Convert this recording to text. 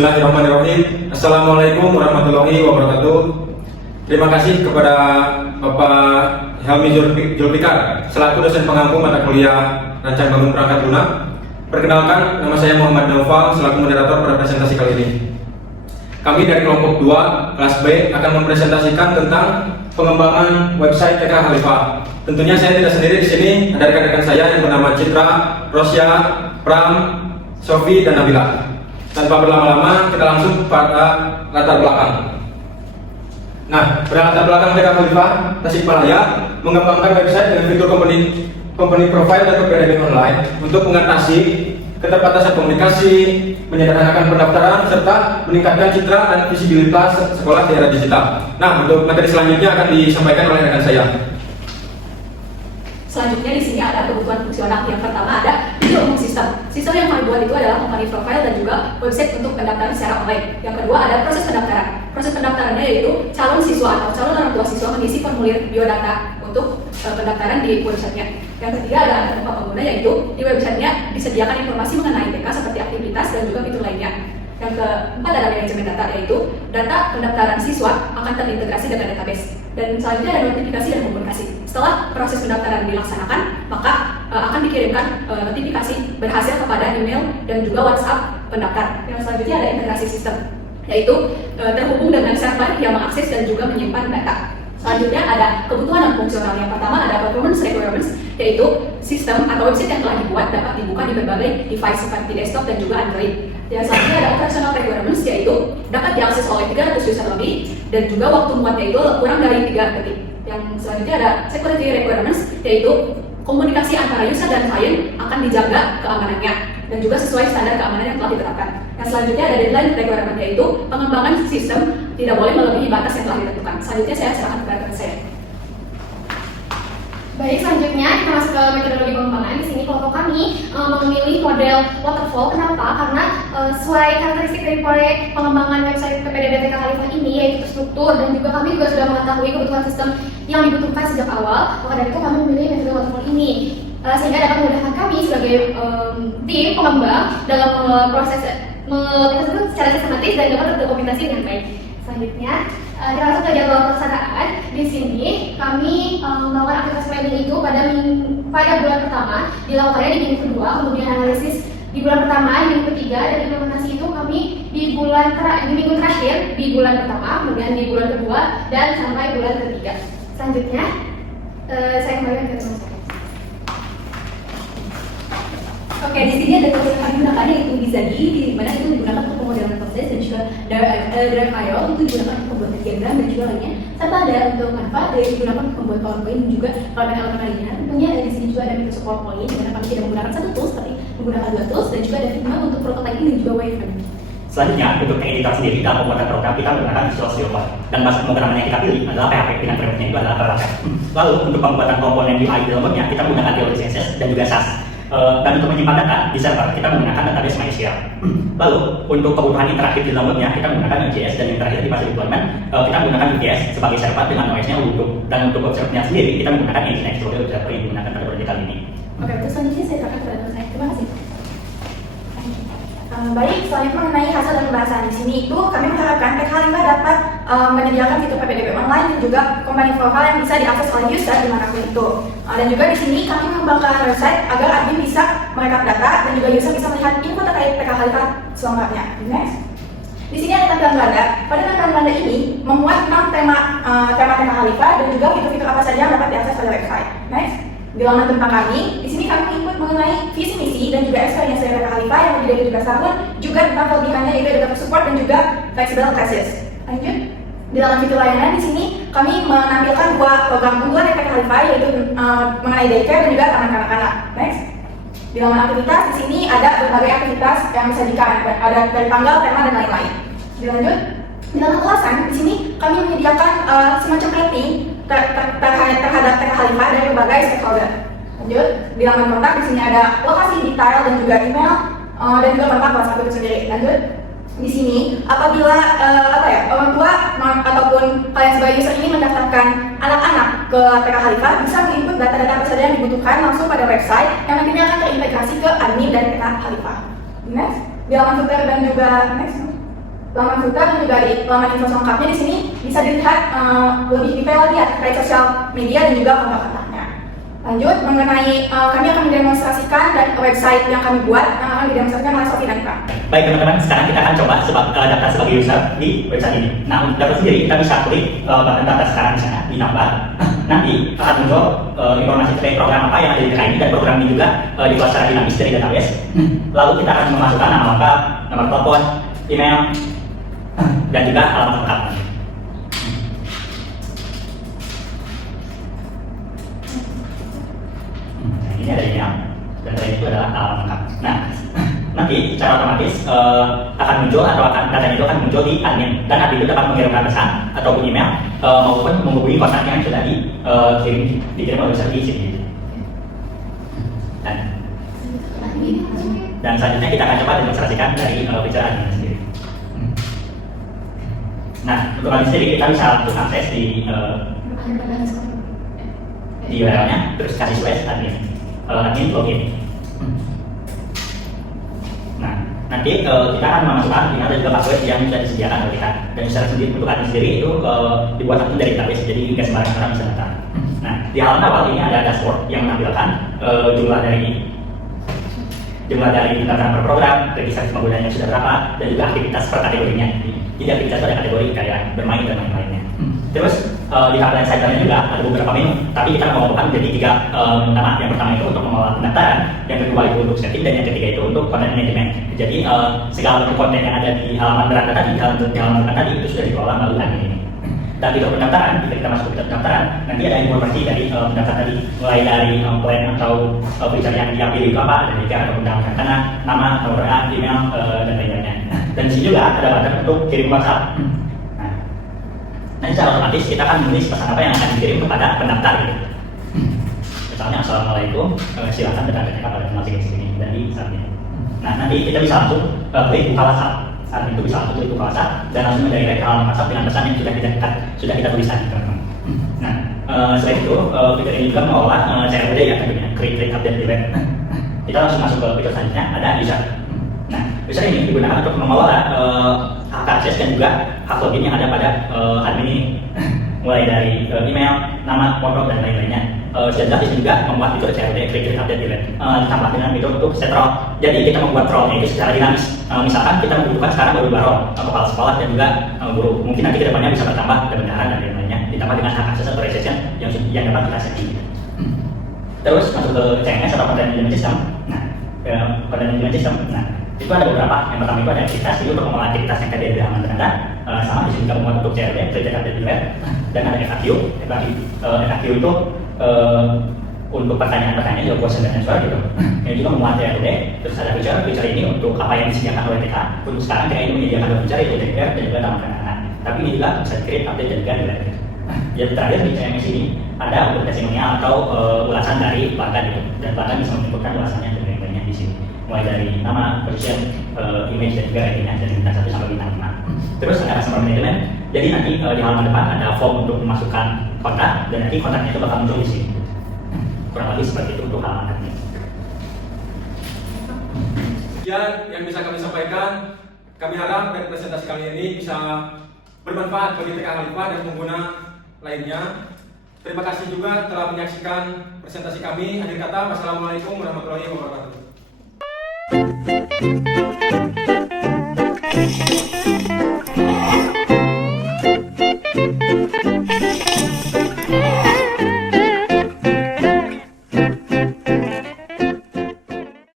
Bismillahirrahmanirrahim. Assalamualaikum warahmatullahi wabarakatuh. Terima kasih kepada Bapak Helmi Zulfikar selaku dosen pengampu mata kuliah Rancang Bangun Perangkat Lunak. Perkenalkan, nama saya Muhammad Naufal selaku moderator pada presentasi kali ini. Kami dari kelompok 2 kelas B akan mempresentasikan tentang pengembangan website TK Khalifah. Tentunya saya tidak sendiri di sini, ada rekan-rekan saya yang bernama Citra, Rosya, Pram, Sofi, dan Nabila. Tanpa berlama-lama, kita langsung pada latar belakang. Nah, pada latar belakang TK Khalifah, Tasikmalaya mengembangkan website dengan fitur company profile dan kepribadian online untuk mengatasi keterbatasan komunikasi, menyederhanakan pendaftaran, serta meningkatkan citra dan visibilitas sekolah di era digital. Nah, untuk materi selanjutnya akan disampaikan oleh rekan saya. Selanjutnya di sini ada kebutuhan fungsional. Yang pertama ada video umum sistem. Sistem yang kami buat itu adalah company profile dan juga website untuk pendaftaran secara online. Yang kedua ada proses pendaftaran. Proses pendaftarannya yaitu calon siswa atau calon orang tua siswa mengisi formulir biodata untuk pendaftaran di websitenya. Yang ketiga ada angka tempat pengguna, yaitu di websitenya disediakan informasi mengenai TK seperti aktivitas dan juga fitur lainnya. Yang keempat ada manajemen data, yaitu data pendaftaran siswa akan terintegrasi dengan database. Dan selanjutnya ada notifikasi dan komunikasi. Setelah proses pendaftaran dilaksanakan, maka akan dikirimkan notifikasi berhasil kepada email dan juga WhatsApp pendaftar. Yang selanjutnya ada integrasi sistem, yaitu terhubung dengan server yang mengakses dan juga menyimpan data. Selanjutnya ada kebutuhan non fungsional. Yang pertama ada performance requirements, yaitu sistem atau website yang telah dibuat dapat dibuka di berbagai device seperti desktop dan juga Android. Yang selanjutnya ada operational requirements, yaitu dapat diakses oleh 300 user lebih dan juga waktu muatnya itu kurang dari 3 detik. Yang selanjutnya ada security requirements, yaitu komunikasi antara user dan klien akan dijaga keamanannya dan juga sesuai standar keamanan yang telah ditetapkan. Yang selanjutnya ada deadline requirement, yaitu pengembangan sistem tidak boleh melebihi batas yang telah ditentukan. Selanjutnya saya serahkan kepada rekan saya. Baik, selanjutnya kita masuk ke metodologi pengembangan. Di sini kelompok kami memilih model waterfall. Kenapa? Karena sesuai karakteristik dari proyek pengembangan website PPDB TK Khalifah ini, yaitu struktur dan juga kami juga sudah mengetahui kebutuhan sistem yang dibutuhkan sejak awal. Maka dari itu kami memilih metode waterfall ini sehingga dapat memudahkan kami sebagai tim pengembang dalam proses secara sistematis dan dapat terdokumentasi dengan baik. Selanjutnya kita langsung ke jadwal pelaksanaan. Di sini kami melakukan aktivitas planning itu pada bulan pertama, dilakukannya di minggu kedua, kemudian analisis di bulan pertama, di minggu ketiga, dan implementasi itu kami di minggu terakhir di bulan pertama, kemudian di bulan kedua dan sampai bulan ketiga. Selanjutnya saya kembalikan ke teman saya. Oke, di sini ada tools yang kami gunakan, yaitu Bizagi, di mana itu digunakan untuk pemodelan proses, dan juga Drive.io itu digunakan untuk pembuatan diagram dan juga lainnya. Serta ada untuk Canva yang digunakan untuk membuat PowerPoint dan juga elemen-elemen lainnya. Tentunya di sini juga ada Microsoft PowerPoint, di mana kami tidak menggunakan satu tools, tapi menggunakan 2 tools, dan juga ada Figma untuk prototyping dan juga wireframe. Selanjutnya, untuk editor sendiri dalam pembuatan program kita menggunakan Visual Studio Code, dan bahasa pemrograman yang kita pilih adalah PHP dengan frameworknya itu adalah Laravel. Lalu untuk pembuatan komponen UI di dalamnya kita menggunakan Theory CSS dan juga SAS. Dan untuk menyimpan data di server kita menggunakan database MySQL. Lalu untuk kebutuhan interaktif di dalam webnya kita menggunakan Node.js, dan yang terakhir di fase deployment kita menggunakan Vue.js sebagai server dengan OS-nya Ubuntu. Dan untuk web servernya sendiri kita menggunakan Nginx sebagai web server yang digunakan pada proyek kali ini. Oke, terus selanjutnya saya serahkan kepada teman saya. Terima kasih. Baik, selanjutnya mengenai hasil dan pembahasan di sini itu kami mengharapkan TK Khalifah dapat menyediakan fitur PPDB online dan juga company profile yang bisa diakses oleh user dimanapun itu. Dan juga di sini kami mengembangkan website agar admin bisa merekap data dan juga user bisa melihat info terkait TK Khalifah selengkapnya. Next. Di sini ada tampilan Belanda. Pada tampilan Belanda ini memuat 6 tema TK Khalifah dan juga fitur-fitur apa saja yang dapat diakses pada website. Next. Di laman tentang kami, di sini kami input mengenai visi misi dan juga experience dari TK Khalifah yang lebih dari 17 tahun, juga tentang kelebihannya yaitu data support dan juga flexible classes. Lanjut. Di dalam fitur layanan di sini kami menampilkan 2 program unggulan dari TK Khalifah, yaitu mengenai daycare dan juga taman kanak-kanak. Next. Di laman aktivitas di sini ada berbagai aktivitas yang disajikan, ada dari tanggal, tema dan lain-lain. Dilanjut. Di dalam ulasan di sini kami menyediakan semacam rating terhadap TK Khalifah dari berbagai stakeholder. Lanjut, di laman kontak di sini ada lokasi detail dan juga email dan juga kontak WhatsApp itu sendiri. Lanjut, di sini apabila orang tua ataupun kalian sebagai user ini mendaftarkan anak-anak ke TK Khalifah bisa menginput data-data apa saja yang dibutuhkan langsung pada website yang nantinya akan terintegrasi ke admin dari TK Khalifah. Next, di laman filter dan juga next. laman filter dan juga di laman info lengkapnya di sini bisa dilihat lebih detail lagi ya terkait sosial media dan juga kontak-kontaknya. Lanjut mengenai kami akan mendemonstrasikan dan website yang kami buat yang akan didemonstrasikan oleh Sofi dan Pram. Baik teman-teman, sekarang kita akan coba daftar sebagai user di website ini. Nah, untuk daftar sendiri kita bisa klik button daftar sekarang di sana, ditambah. Nanti akan muncul informasi terkait program apa yang ada di TK ini, dan program ini juga dibuat secara dinamis dari database. Lalu kita akan memasukkan nama lengkap, nomor telepon, email, dan juga alamat lengkap. Ini ada email, dan tadi itu adalah alamat lengkap. Nah, nanti secara otomatis akan muncul atau datanya itu akan muncul di admin, dan admin itu dapat mengirimkan pesan ataupun email maupun menghubungi kontak yang sudah dikirim oleh user di sini. Dan selanjutnya kita akan coba demonstrasikan dari fitur admin sendiri. Nah, untuk admin sendiri kita bisa langsung akses di URL-nya, terus kasih slash admin login. Nah, nanti kita akan memasukkan email dan juga password yang sudah disediakan oleh kita. Dan secara sendiri untuk admin sendiri itu dibuat langsung dari database, jadi nggak sembarang orang bisa datang. Nah, di halaman awal ini ada dashboard yang menampilkan jumlah dari pendaftaran per program, registrasi penggunanya sudah berapa, dan juga aktivitas per kategorinya. Jadi aktivitas ada kategori kayak bermain dan lain-lainnya. Terus di halaman sidebar-nya juga ada beberapa menu, tapi kita mengumpulkan menjadi 3 utama. Yang pertama itu untuk mengelola pendaftaran, yang kedua itu untuk setting, dan yang ketiga itu untuk content management. Jadi segala bentuk konten yang ada di halaman beranda tadi, di halaman beranda tadi itu sudah dikelola melalui admin ini. Dan fitur pendaftaran, jika kita masuk ke fitur pendaftaran, nanti ada informasi dari pendaftar tadi, mulai dari plan atau fitur yang dia pilih itu apa, dan jika ada pendaftaran karena nama, nomor WA, email, dan lain-lainnya. Dan di sini juga ada button untuk kirim WhatsApp. Nanti secara otomatis kita akan menulis pesan apa yang akan dikirim kepada pendaftar gitu. Misalnya assalamualaikum, silakan pendaftarnya pada email segini dan di saatnya. Nah, nanti kita bisa langsung klik buka WhatsApp. Saat itu bisa langsung klik buka WhatsApp dan langsung mendirect halaman WhatsApp dengan pesan yang sudah kita tulis tadi, teman-teman. Nah, selain itu fitur ini juga mengelola CRUD ya, tentunya create, update, delete. Kita langsung masuk ke fitur selanjutnya, ada user. Nah, user ini digunakan untuk mengelola hak akses dan juga hak login yang ada pada admin ini, mulai dari email, nama, foto, dan lain-lainnya. Sudah jelas juga membuat fitur CRUD, create, update, delete, ditambah dengan fitur untuk set role. Jadi kita membuat role-nya itu secara dinamis. Misalkan kita membutuhkan sekarang baru 2 role, kepala sekolah dan juga guru. Mungkin nanti kedepannya bisa bertambah kebenaran dan lain-lainnya, ditambah dengan hak akses atau restriction yang dapat kita setting. Terus masuk ke CMS atau content management system. Nah, content management system. Nah, itu ada beberapa. Yang pertama itu ada aktivitas, itu untuk mengolah aktivitas yang tadi ada di halaman beranda. Sama di sini kita membuat untuk CRD, create, update, delete, dan ada FAQ. FAQ itu untuk pertanyaan-pertanyaan juga question dan answer gitu. Yang juga memuat CRD. Terus ada feature ini untuk apa yang disediakan oleh TK. Untuk sekarang TK ini menyediakan 2 feature, yaitu DPR dan juga taman kanak-kanak. Tapi ini juga bisa create, update, dan juga delete. Yang terakhir di CMS ini ada untuk testimonial atau ulasan dari pelanggan gitu. Dan pelanggan bisa menunjukkan ulasannya dan lain-lainnya di sini. Mulai dari nama, position, image, dan juga ratingnya dari bintang 1 sampai bintang 5. Terus ada customer management. Jadi nanti di halaman depan ada form untuk memasukkan kontak, dan nanti kontaknya itu bakal muncul di sini. Kurang lebih seperti itu untuk halaman admin. Sekian yang bisa kami sampaikan. Kami harap dari presentasi kali ini bisa bermanfaat bagi TK Khalifah dan pengguna lainnya. Terima kasih juga telah menyaksikan presentasi kami. Akhir kata, wassalamualaikum warahmatullahi wabarakatuh.